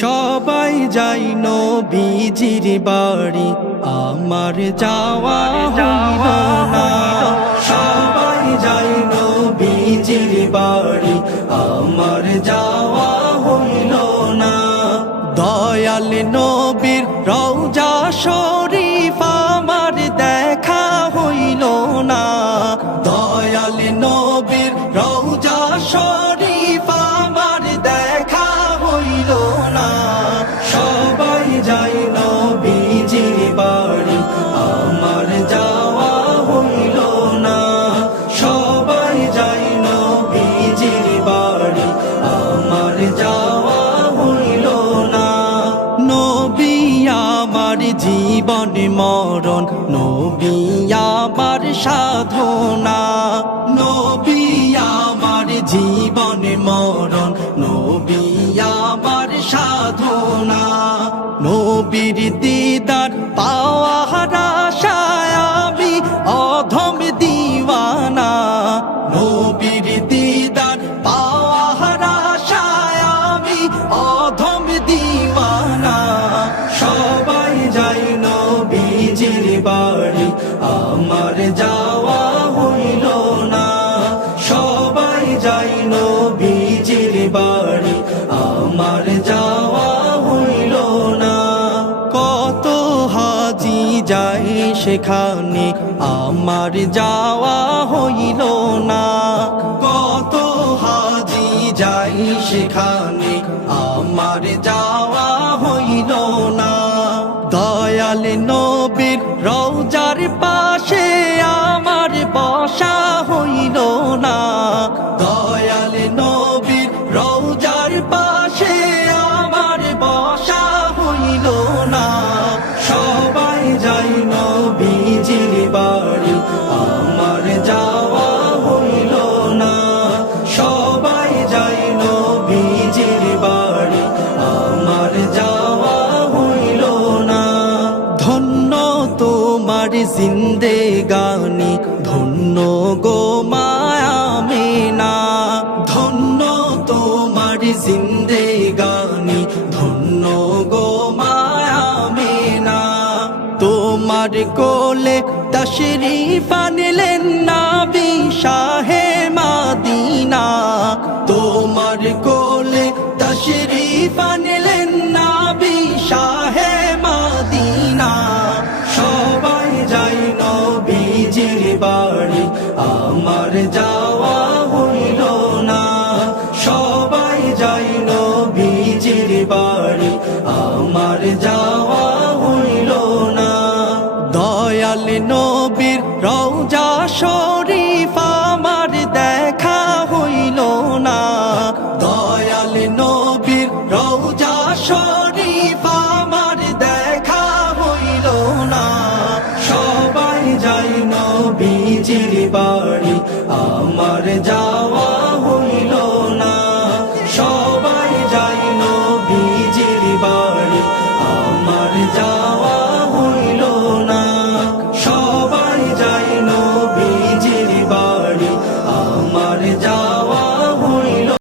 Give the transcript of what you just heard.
সবাই যাই নবীজির বাড়ি, আমার যাওয়া হইল না। সবাই যাই নবীজির বাড়ি, আমার যাওয়া হইল না। দয়াল নবীর রওজা শরীফ আমার দেখা হইল না। দয়াল নবীর রওজা শরীফ আমার দেখা হইল না। সবাই যাই নবীজির বাড়ি, আমার যাওয়া হইল না। সবাই যাই নবীজির বাড়ি, আমার যাওয়া হইল না। নবী আমার জীবন মরণ, নবী আমার সাধনা। নবী আমার জীবন মরণ, নবী আমার সাধনা। নবীর দিদার পাওয়ার আশায় আমি অধম দিওয়ানা। নবীর দিদার পাওয়ার আশায় আমি অধম দিওয়ানা। সবাই যাই নবীজির বাড়ি, আমার যাওয়া হইল না। সবাই যাই নবীজির বাড়ি, আমার যাওয়া হইল না। কত হাজি যাই সেখানে, আমার যাওয়া হইল না। কত হাজি যাই সেখানে, আমার যাওয়া হইল না। দয়াল নবীর রওজার পাশে আমার বসা হইল না। দয়াল নবীর রওজার পাশে আমার বসা হইল না। সবাই যাই নবীজির বাড়ি, আমার যাওয়া হইল না। সবাই যাই নবীজির বাড়ি, আমার যাওয়া হইল না। ধন্য তোমার জিন্দেগানি, ধন্য গো মায়ামেনা। ধন্য তোমার জিন্দেগানি, ধন্য গো মায়ামেনা। তোমার কোলে তশরিফ আনলেন নবী শাহে মদিনা। তোমার কোলে তশরিফ আনলেন নবী শাহে মদিনা। সবাই যাই নবীজির বাড়ি, আমার যাওয়া হইল না। সবাই যাই নবীজির বাড়ি, আমার যাওয়া হইল না। দয়াল নবীর রওজা শরীফ আমার দেখা হইল না। দয়াল নবীর রওজা শরীফ আমার দেখা হইল না। সবাই যাই নবীজির বাড়ি, আমার যাওয়া হইল না। সবাই যাই নবীজির বাড়ি, আমার যাওয়া